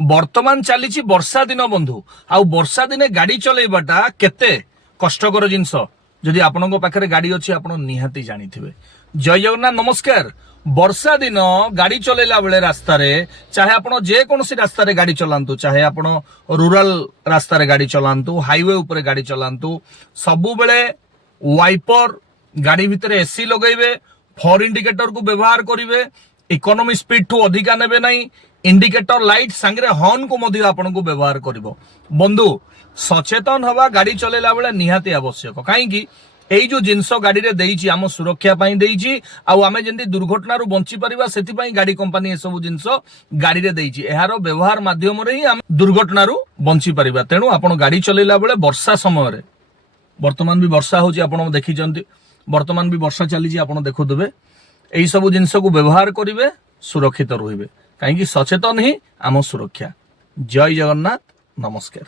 बर्तमान चली वर्षा दिन बंधु आउ वर्षा दिने गाड़ी चलैबाटा केते कष्टकर जिनस जदि आपन पाखे गाड़ी अच्छी आप निहाती जानिथिबे। जय जगन्नाथ नमस्कार। वर्षा दिन गाड़ी चलैला बेले रास्ता रे चाहे आपण जे कोनसी रास्ता रे गाड़ी चलांतु, चाहे आपण रूरल रास्ता रे गाड़ी चलांतु, हाईवे ऊपर गाड़ी चलांतु, सबु बेले वाइपर गाड़ी भितर एसी लगेबे, फॉर इंडिकेटर को व्यवहार करिवे, इकोनॉमी स्पीड ठू अधिका नेबे नहीं, इंडिकेटर लाइट सांगरे हॉर्न को मध्य आपन को व्यवहार करिवो। बंधु सचेतन हवा गाड़ी चलेला बेले निहाती आवश्यक। काहेकि एई जो जिनस गाड़ी रे देइची आम सुरक्षा पई देइची आउ आमे जेंति दुर्घटना रु बंची परिबा सेति पई गाड़ी कंपनी ए सब जिनस गाड़ी रे देइची। एहारो व्यवहार माध्यम रे ही हम दुर्घटना रु बंची परिबा। तेनु आपण गाड़ी चलेला बेले वर्षा समय रे, वर्तमान भी वर्षा होची आपण देखि जंती, वर्तमान भी वर्षा चलीची आपण देखुदबे, एई सब जिनस को व्यवहार करिवे, सुरक्षित रहिबे। काहेकि सचेतन ही आम सुरक्षा। जय जगन्नाथ नमस्कार।